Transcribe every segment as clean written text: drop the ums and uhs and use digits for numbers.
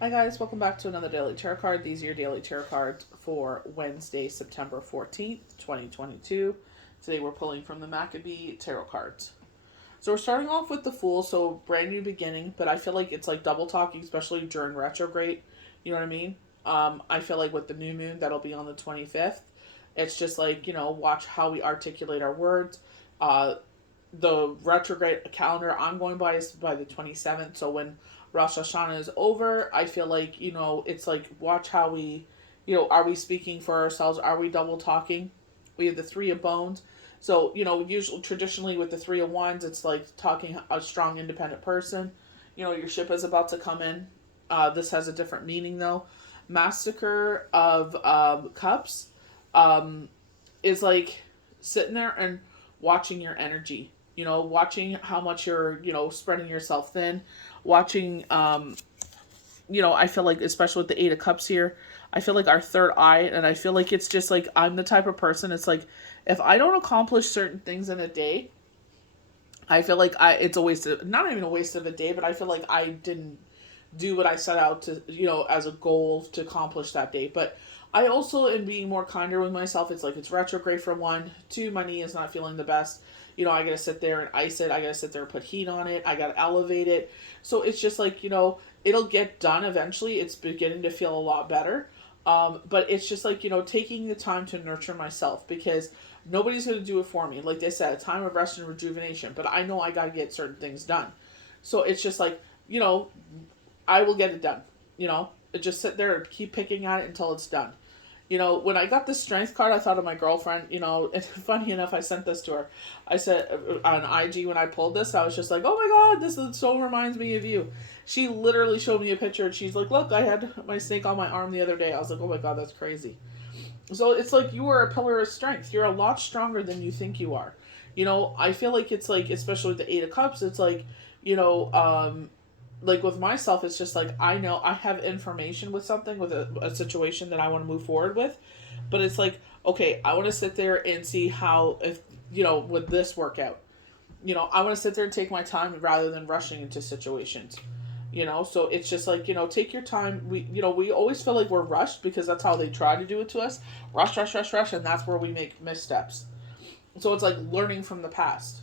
Hi guys, welcome back to another daily tarot card. These are your daily tarot cards for Wednesday, September 14th, 2022. Today we're pulling from the Maccabee tarot cards. So we're starting off with the Fool, so brand new beginning, but I feel like it's like double talking, especially during retrograde. You know what I mean? I feel like with the new moon, that'll be on the 25th. It's just like, watch how we articulate our words. The retrograde calendar I'm going by is by the 27th. So when Rosh Hashanah is over, I feel like, it's like watch how we, are we speaking for ourselves? Are we double talking? We have the Three of Bones. So, usually traditionally with the Three of Wands, it's like talking a strong, independent person. Your ship is about to come in. This has a different meaning though. Massacre of Cups is like sitting there and watching your energy, watching how much you're, spreading yourself thin, watching, I feel like, especially with the Eight of Cups here, I feel like our third eye, and I feel like it's just like, I'm the type of person, it's like, if I don't accomplish certain things in a day, I feel like it's a waste of, not even a waste of a day, but I feel like I didn't do what I set out to, as a goal to accomplish that day. But I also am being more kinder with myself. It's like it's retrograde for one. Two, my knee is not feeling the best. I gotta sit there and ice it. I gotta sit there and put heat on it. I gotta elevate it. So it's just like, it'll get done eventually. It's beginning to feel a lot better. But it's just like, taking the time to nurture myself because nobody's going to do it for me. Like they said, a time of rest and rejuvenation. But I know I got to get certain things done. So it's just like, I will get it done. Just sit there and keep picking at it until it's done. When I got this strength card, I thought of my girlfriend, and funny enough, I sent this to her. I said on IG when I pulled this, I was just like, oh my God, so reminds me of you. She literally showed me a picture and she's like, look, I had my snake on my arm the other day. I was like, oh my God, that's crazy. So it's like you are a pillar of strength. You're a lot stronger than you think you are. I feel like it's like, especially with the Eight of Cups, it's like, like with myself, it's just like I know I have information with something, with a situation that I want to move forward with, but it's like, okay, I want to sit there and see how, if, would this work out? I want to sit there and take my time rather than rushing into situations. So it's just like, take your time. We always feel like we're rushed because that's how they try to do it to us. Rush, rush, rush, rush, and that's where we make missteps. So it's like learning from the past.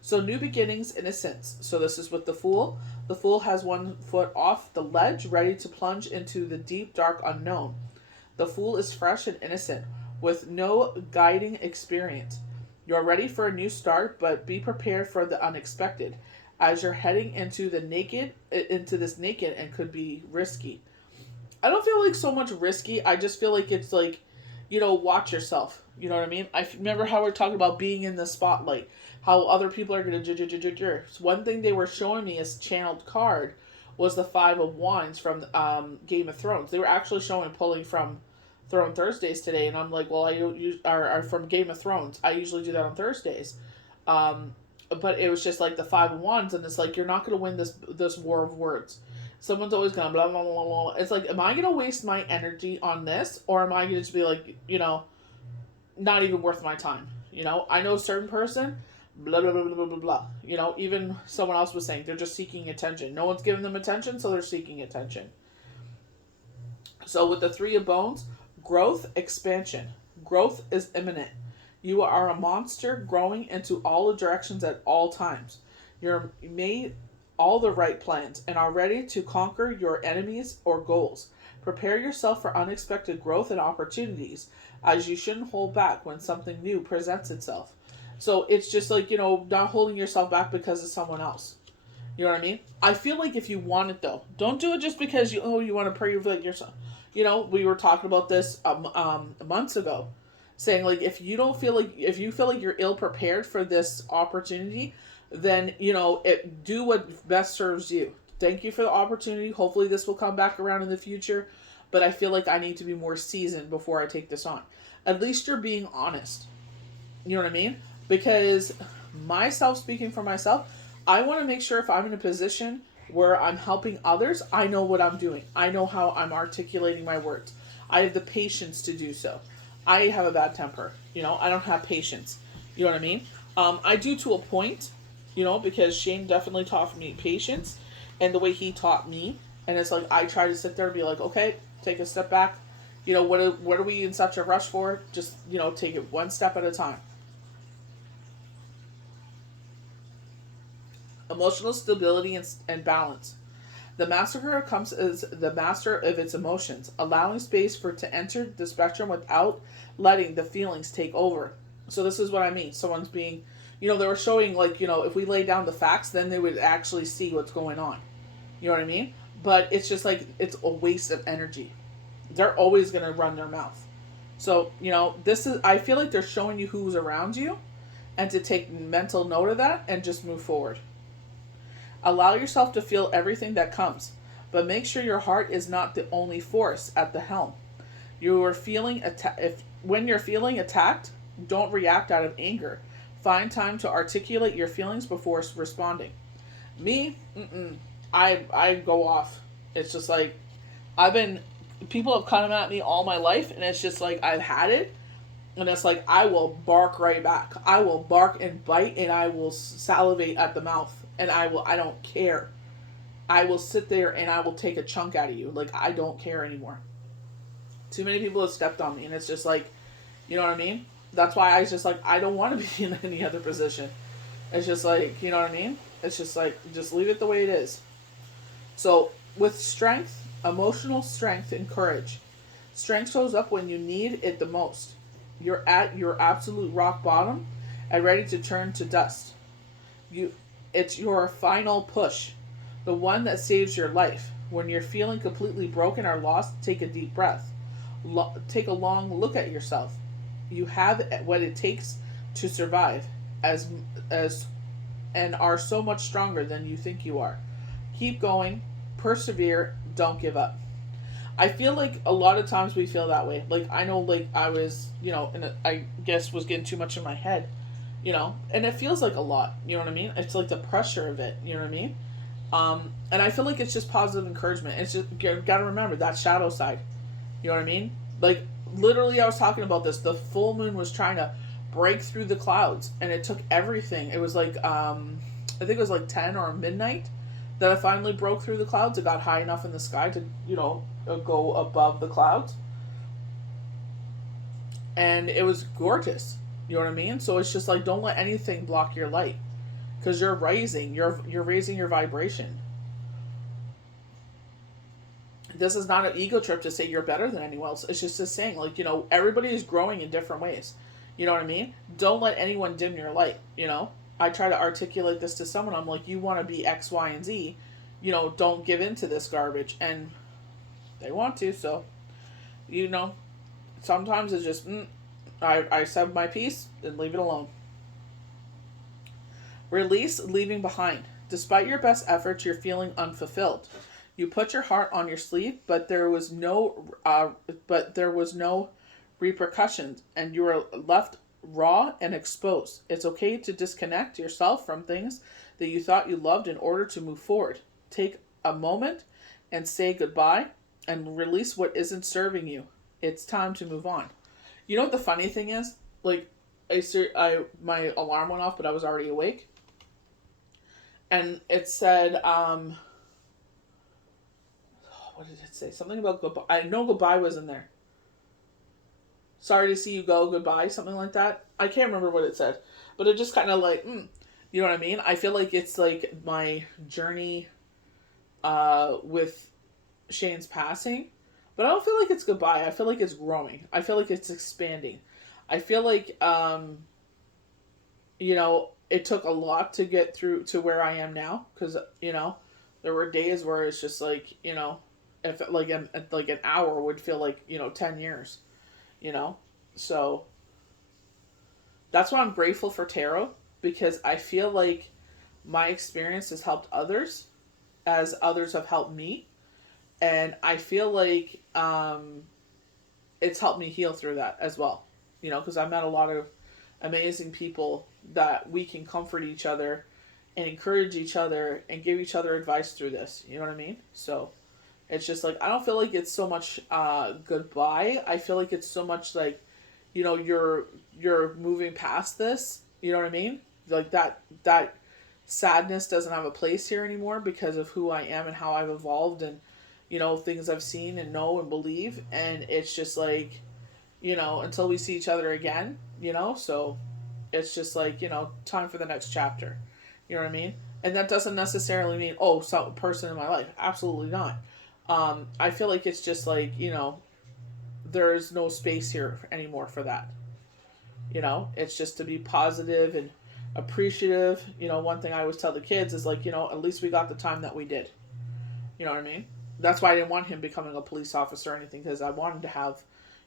So new beginnings, innocence. So this is with the Fool. The Fool has one foot off the ledge, ready to plunge into the deep, dark unknown. The Fool is fresh and innocent, with no guiding experience. You're ready for a new start, but be prepared for the unexpected, as you're heading into this naked and could be risky. I don't feel like so much risky. I just feel like it's like, watch yourself. You know what I mean? I remember how we're talking about being in the spotlight, how other people are going to judge. One thing they were showing me as channeled card was the Five of Wands from Game of Thrones. They were actually showing pulling from Throne Thursdays today, and I'm like, well, I don't use are from Game of Thrones. I usually do that on Thursdays. But it was just like the Five of Wands, and it's like you're not going to win this war of words. Someone's always going to blah blah blah blah. It's like, am I going to waste my energy on this, or am I going to just be like, not even worth my time? I know a certain person, blah blah blah blah blah blah. Even someone else was saying they're just seeking attention. No one's giving them attention, so they're seeking attention. So with the Three of Bones, growth, expansion. Growth is imminent. You are a monster growing into all the directions at all times. You're made all the right plans and are ready to conquer your enemies or goals. Prepare yourself for unexpected growth and opportunities, as you shouldn't hold back when something new presents itself. So it's just like, not holding yourself back because of someone else. You know what I mean? I feel like if you want it though, don't do it just because you want to pray for like yourself. We were talking about this months ago, saying like if you feel like you're ill prepared for this opportunity, then do what best serves you. Thank you for the opportunity. Hopefully this will come back around in the future, but I feel like I need to be more seasoned before I take this on. At least you're being honest. You know what I mean? Because myself, speaking for myself, I want to make sure if I'm in a position where I'm helping others, I know what I'm doing. I know how I'm articulating my words. I have the patience to do so. I have a bad temper. I don't have patience. You know what I mean? I do to a point, because Shane definitely taught me patience, and the way he taught me. And it's like, I try to sit there and be like, okay, take a step back. What are we in such a rush for? Just, take it one step at a time. Emotional stability and balance. The master comes as the master of its emotions, allowing space for it to enter the spectrum without letting the feelings take over. So this is what I mean. Someone's being, they were showing like, if we lay down the facts, then they would actually see what's going on. You know what I mean? But it's just like, it's a waste of energy. They're always going to run their mouth. So, I feel like they're showing you who's around you and to take mental note of that and just move forward. Allow yourself to feel everything that comes, but make sure your heart is not the only force at the helm. When you're feeling attacked, don't react out of anger. Find time to articulate your feelings before responding. Me, I go off. It's just like, people have come at me all my life, and it's just like, I've had it, and it's like, I will bark right back. I will bark and bite, and I will salivate at the mouth, and I don't care. I will sit there and I will take a chunk out of you. Like, I don't care anymore. Too many people have stepped on me, and it's just like, you know what I mean? That's why I was just like, I don't want to be in any other position. It's just like, you know what I mean? It's just like, just leave it the way it is. So, with strength, emotional strength and courage. Strength shows up when you need it the most. You're at your absolute rock bottom and ready to turn to dust. It's your final push, the one that saves your life. When you're feeling completely broken or lost, take a deep breath. Take a long look at yourself. You have what it takes to survive, as and are so much stronger than you think you are. Keep going, persevere, don't give up. I feel like a lot of times we feel that way. Like, I know, like, I was, I guess was getting too much in my head, and it feels like a lot, you know what I mean? It's like the pressure of it, you know what I mean? And I feel like it's just positive encouragement. It's just, you gotta remember that shadow side, you know what I mean? Like, literally, I was talking about this. The full moon was trying to break through the clouds, and it took everything. It was like, I think it was like 10 or midnight that I finally broke through the clouds. It got high enough in the sky to, go above the clouds. And it was gorgeous. You know what I mean? So it's just like, don't let anything block your light. Because you're raising your vibration. This is not an ego trip to say you're better than anyone else. It's just a saying, like, everybody is growing in different ways. You know what I mean? Don't let anyone dim your light, I try to articulate this to someone. I'm like, you want to be X, Y, and Z. Don't give in to this garbage. And they want to, so, sometimes it's just, I said my piece, then leave it alone. Release leaving behind. Despite your best efforts, you're feeling unfulfilled. You put your heart on your sleeve, but there was no repercussions, and you were left raw and exposed. It's okay to disconnect yourself from things that you thought you loved in order to move forward. Take a moment and say goodbye and release what isn't serving you. It's time to move on. You know what the funny thing is? Like, my alarm went off, but I was already awake. And it said, what did it say? Something about goodbye. I know goodbye was in there. Sorry to see you go, goodbye, something like that. I can't remember what it said. But it just kind of like, you know what I mean? I feel like it's like my journey with Shane's passing. But I don't feel like it's goodbye. I feel like it's growing. I feel like it's expanding. I feel like, it took a lot to get through to where I am now. Because, there were days where it's just like, if like an hour would feel like, 10 years. So that's why I'm grateful for tarot, because I feel like my experience has helped others as others have helped me. And I feel like it's helped me heal through that as well. Because I've met a lot of amazing people that we can comfort each other and encourage each other and give each other advice through this. You know what I mean? So it's just like, I don't feel like it's so much goodbye. I feel like it's so much like, you're moving past this. You know what I mean? Like that sadness doesn't have a place here anymore because of who I am and how I've evolved and you know, things I've seen and know and believe. And it's just like, you know, until we see each other again, you know, so it's just like, you know, time for the next chapter. You know what I mean? And that doesn't necessarily mean, oh, some person in my life. Absolutely not. I feel like it's just like, you know, there's no space here anymore for that. You know, it's just to be positive and appreciative. You know, one thing I always tell the kids is like, you know, at least we got the time that we did. You know what I mean? That's why I didn't want him becoming a police officer or anything, because I wanted to have,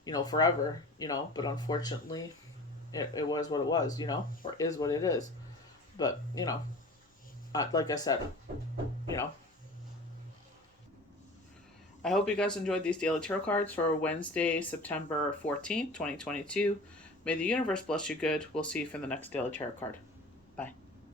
you know, forever, you know, but unfortunately it was what it was, you know, or is what it is. But, you know, like I said, you know, I hope you guys enjoyed these daily tarot cards for Wednesday, September 14th, 2022. May the universe bless you good. We'll see you for the next daily tarot card.